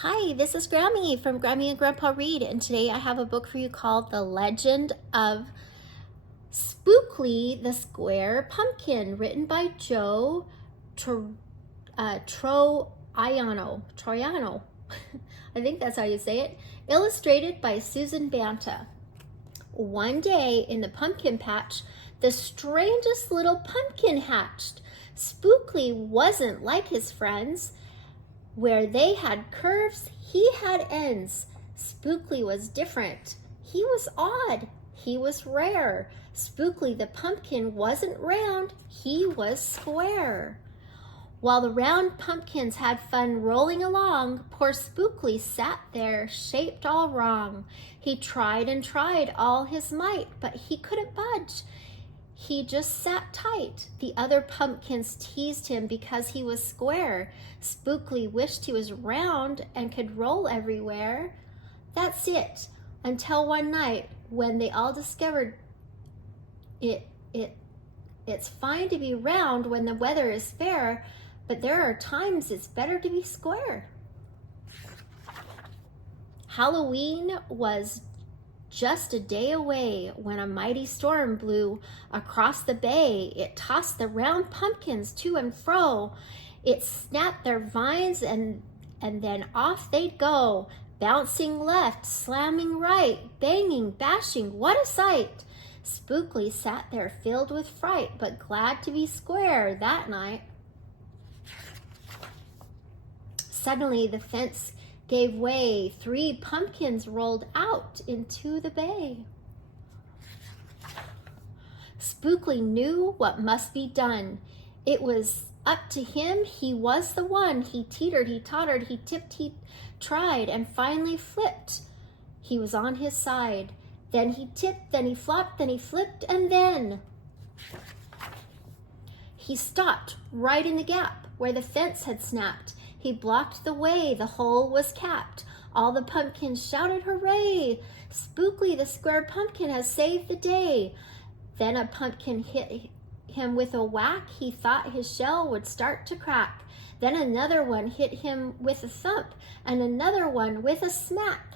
Hi, this is Grammy from Grammy and Grandpa Read, and today I have a book for you called The Legend of Spookley the Square Pumpkin, written by Joe Troiano. I think that's how you say it. Illustrated by Susan Banta. One day in the pumpkin patch, the strangest little pumpkin hatched. Spookley wasn't like his friends. Where they had curves, he had ends. Spookley was different. He was odd. He was rare. Spookley the pumpkin wasn't round. He was square. While the round pumpkins had fun rolling along, poor Spookley sat there, shaped all wrong. He tried and tried all his might, but he couldn't budge. He just sat tight. The other pumpkins teased him because he was square. Spookley wished he was round and could roll everywhere. That's it, until one night when they all discovered it's fine to be round when the weather is fair, but there are times it's better to be square. Halloween was just a day away when a mighty storm blew across the bay. It tossed the round pumpkins to and fro. It snapped their vines and then off they'd go, bouncing left, slamming right, banging, bashing. What a sight! Spookley sat there filled with fright, but glad to be square that night. Suddenly the fence gave way. 3 pumpkins rolled out into the bay. Spookley knew what must be done. It was up to him. He was the one. He teetered, he tottered, he tipped, he tried, and finally flipped. He was on his side. Then he tipped, then he flopped, then he flipped, and then he stopped right in the gap where the fence had snapped. He blocked the way, the hole was capped. All the pumpkins shouted hooray! Spookley the square pumpkin has saved the day. Then a pumpkin hit him with a whack. He thought his shell would start to crack. Then another one hit him with a thump, and another one with a smack.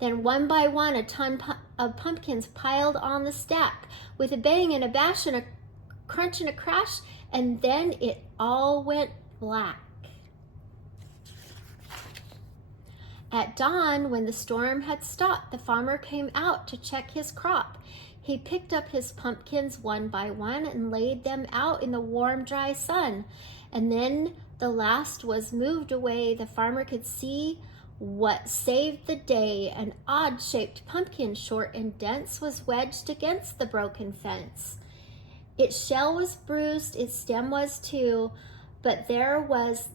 Then one by one a ton of pumpkins piled on the stack, with a bang and a bash and a crunch and a crash, and then it all went black. At dawn, when the storm had stopped, the farmer came out to check his crop. He picked up his pumpkins one by one and laid them out in the warm, dry sun. And then the last was moved away. The farmer could see what saved the day. An odd-shaped pumpkin, short and dense, was wedged against the broken fence. Its shell was bruised, its stem was too, but there was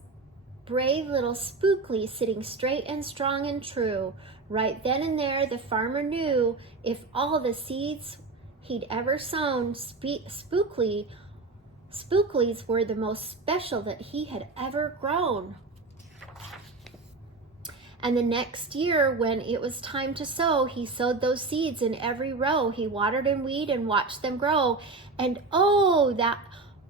brave little Spookley sitting straight and strong and true. Right then and there the farmer knew if all the seeds he'd ever sown, Spookley's were the most special that he had ever grown. And the next year, when it was time to sow, he sowed those seeds in every row. He watered and weeded and watched them grow. And oh, that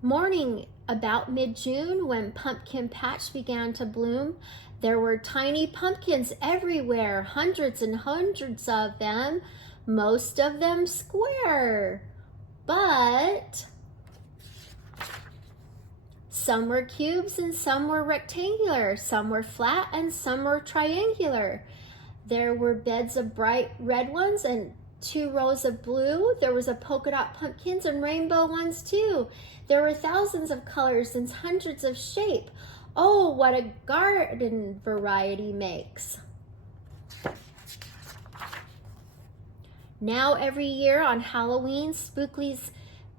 morning about mid-June, when Pumpkin Patch began to bloom, there were tiny pumpkins everywhere, hundreds and hundreds of them, most of them square. But some were cubes and some were rectangular. Some were flat and some were triangular. There were beds of bright red ones and 2 rows of blue. There was a polka dot pumpkins and rainbow ones too. There were thousands of colors and hundreds of shape. Oh, what a garden variety makes. Now every year on Halloween, Spookley's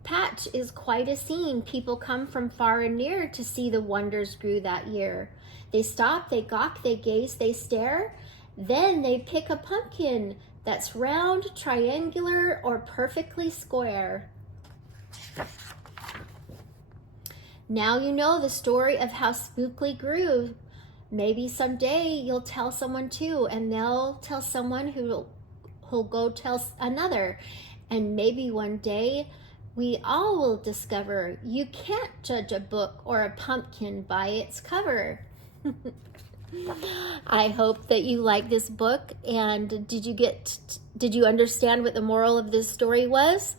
patch is quite a scene. People come from far and near to see the wonders grew that year. They stop, they gawk, they gaze, they stare. Then they pick a pumpkin that's round, triangular, or perfectly square. Now you know the story of how Spookley grew. Maybe someday you'll tell someone too, and they'll tell someone who'll go tell another. And maybe one day we all will discover you can't judge a book or a pumpkin by its cover. I hope that you like this book. And did you understand what the moral of this story was?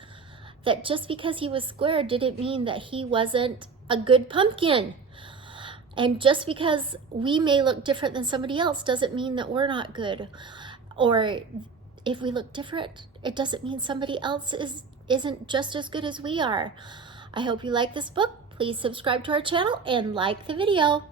That just because he was square didn't mean that he wasn't a good pumpkin. And just because we may look different than somebody else doesn't mean that we're not good. Or if we look different, it doesn't mean somebody else isn't just as good as we are. I hope you like this book. Please subscribe to our channel and like the video.